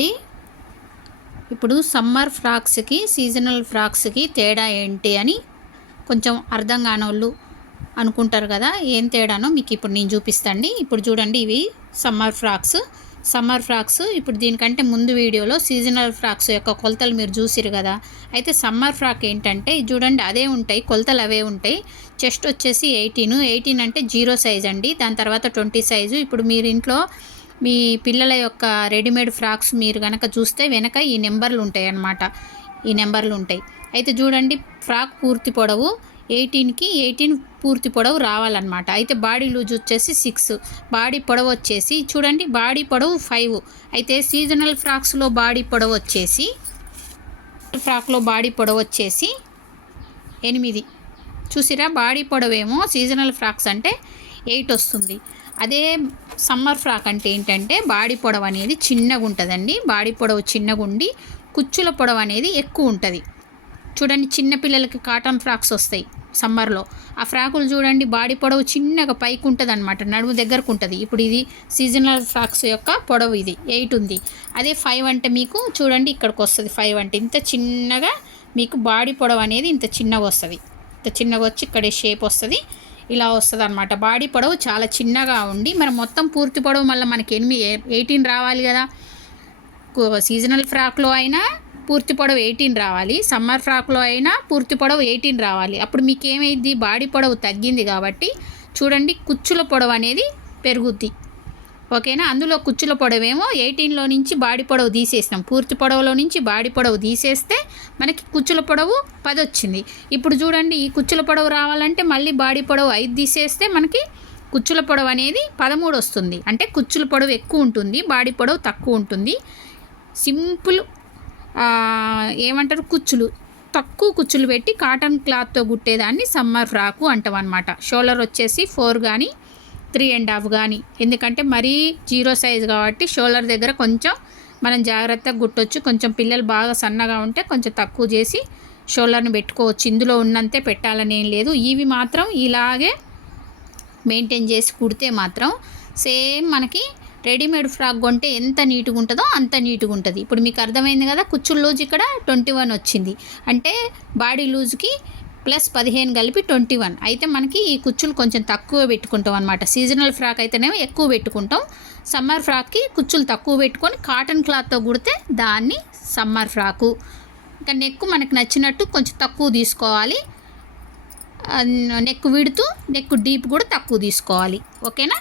చూడండి, ఇప్పుడు summer ఫ్రాక్స్కి seasonal ఫ్రాక్స్కి తేడా ఏంటి అని కొంచెం అర్థం కానోళ్ళు అనుకుంటారు కదా. ఏం తేడానో మీకు ఇప్పుడు నేను చూపిస్తాండి. ఇప్పుడు చూడండి, ఇవి సమ్మర్ ఫ్రాక్స్. ఇప్పుడు దీనికంటే ముందు వీడియోలో సీజనల్ ఫ్రాక్స్ యొక్క కొలతలు మీరు చూసిరు కదా. అయితే సమ్మర్ ఫ్రాక్ ఏంటంటే చూడండి, అదే ఉంటాయి, కొలతలు అవే ఉంటాయి. చెస్ట్ వచ్చేసి 18 అంటే 0 సైజ్ అండి. దాని తర్వాత 20 సైజు. ఇప్పుడు మీరు ఇంట్లో మీ పిల్లల యొక్క రెడీమేడ్ ఫ్రాక్స్ మీరు కనుక చూస్తే వెనక ఈ నెంబర్లు ఉంటాయి అన్నమాట. ఈ నెంబర్లు ఉంటాయి. అయితే చూడండి, ఫ్రాక్ పూర్తి పొడవు 18కి 18 పూర్తి పొడవు రావాలన్నమాట. అయితే బాడీ లూజ్ వచ్చేసి 6, బాడీ పొడవు వచ్చేసి చూడండి, బాడీ పొడవు 5. అయితే సీజనల్ ఫ్రాక్స్లో బాడీ పొడవు వచ్చేసి 8. చూసిరా, బాడీ పొడవేమో సీజనల్ ఫ్రాక్స్ అంటే 8 వస్తుంది. అదే సమ్మర్ ఫ్రాక్ అంటే ఏంటంటే బాడీ పొడవు అనేది చిన్నగా ఉంటుందండి. బాడీ పొడవు చిన్నగా ఉండి కుచ్చుల పొడవు అనేది ఎక్కువ ఉంటుంది. చూడండి, చిన్నపిల్లలకి కాటన్ ఫ్రాక్స్ వస్తాయి సమ్మర్లో. ఆ ఫ్రాకులు చూడండి, బాడీ పొడవు చిన్నగా పైకి ఉంటుంది అనమాట, నడుము దగ్గరకు ఉంటుంది. ఇప్పుడు ఇది సీజనల్ ఫ్రాక్స్ యొక్క పొడవు ఇది 8 ఉంది. అదే 5 అంటే మీకు చూడండి ఇక్కడికి వస్తుంది. 5 అంటే ఇంత చిన్నగా మీకు బాడీ పొడవు అనేది ఇంత చిన్నగా వస్తుంది. ఇంత చిన్నగా వచ్చి ఇక్కడ షేప్ వస్తుంది, ఇలా వస్తుంది అనమాట. బాడీ పొడవు చాలా చిన్నగా ఉండి మరి మొత్తం పూర్తి పొడవు మళ్ళీ మనకి 18 రావాలి కదా. సీజనల్ ఫ్రాక్లో అయినా పూర్తి పొడవు 18 రావాలి, సమ్మర్ ఫ్రాక్లో అయినా పూర్తి పొడవు 18 రావాలి. అప్పుడు మీకు ఏమైంది, బాడీ పొడవు తగ్గింది కాబట్టి చూడండి కుచ్చుల పొడవు అనేది పెరుగుద్ది. ఓకేనా. అందులో కుచ్చుల పొడవేమో 18లో నుంచి బాడీ పొడవు తీసేసినాం, పూర్తి పొడవులో నుంచి బాడీ పొడవు తీసేస్తే మనకి కుచ్చుల పొడవు 10 వచ్చింది. ఇప్పుడు చూడండి, ఈ కుచ్చుల పొడవు రావాలంటే మళ్ళీ బాడీ పొడవు 5 తీసేస్తే మనకి కుచ్చుల పొడవు అనేది 13 వస్తుంది. అంటే కుచ్చుల పొడవు ఎక్కువ ఉంటుంది, బాడీ పొడవు తక్కువ ఉంటుంది. సింపుల్ ఏమంటారు, తక్కువ కుచ్చులు పెట్టి కాటన్ క్లాత్తో కుట్టేదాన్ని సమ్మర్ ఫ్రాకు అంటాం అనమాట. షోల్డర్ వచ్చేసి 4 కానీ 3.5 కానీ, ఎందుకంటే మరీ 0 సైజ్ కాబట్టి షోల్డర్ దగ్గర కొంచెం మనం జాగ్రత్తగా కుట్టొచ్చు. కొంచెం పిల్లలు బాగా సన్నగా ఉంటే కొంచెం తక్కువ చేసి షోల్డర్ని పెట్టుకోవచ్చు. ఇందులో ఉన్నంతే పెట్టాలని ఏం లేదు. ఇవి మాత్రం ఇలాగే మెయింటైన్ చేసి కుడితే మాత్రం సేమ్ మనకి రెడీమేడ్ ఫ్రాక్ కొంటే ఎంత నీట్గా ఉంటుందో అంత నీట్గా ఉంటుంది. ఇప్పుడు మీకు అర్థమైంది కదా, కుచ్చుల లూజ్ ఇక్కడ 21 వచ్చింది. అంటే బాడీ లూజ్కి +15 కలిపి 21. అయితే మనకి ఈ కుచ్చులు కొంచెం తక్కువ పెట్టుకుంటాం అనమాట. సీజనల్ ఫ్రాక్ అయితేనేమో ఎక్కువ పెట్టుకుంటాం, సమ్మర్ ఫ్రాక్కి కుచ్చులు తక్కువ పెట్టుకొని కాటన్ క్లాత్తో కుడితే దాన్ని సమ్మర్ ఫ్రాకు. ఇంకా నెక్ మనకు నచ్చినట్టు కొంచెం తక్కువ తీసుకోవాలి. నెక్ విడుతూ నెక్ డీప్ కూడా తక్కువ తీసుకోవాలి. ఓకేనా.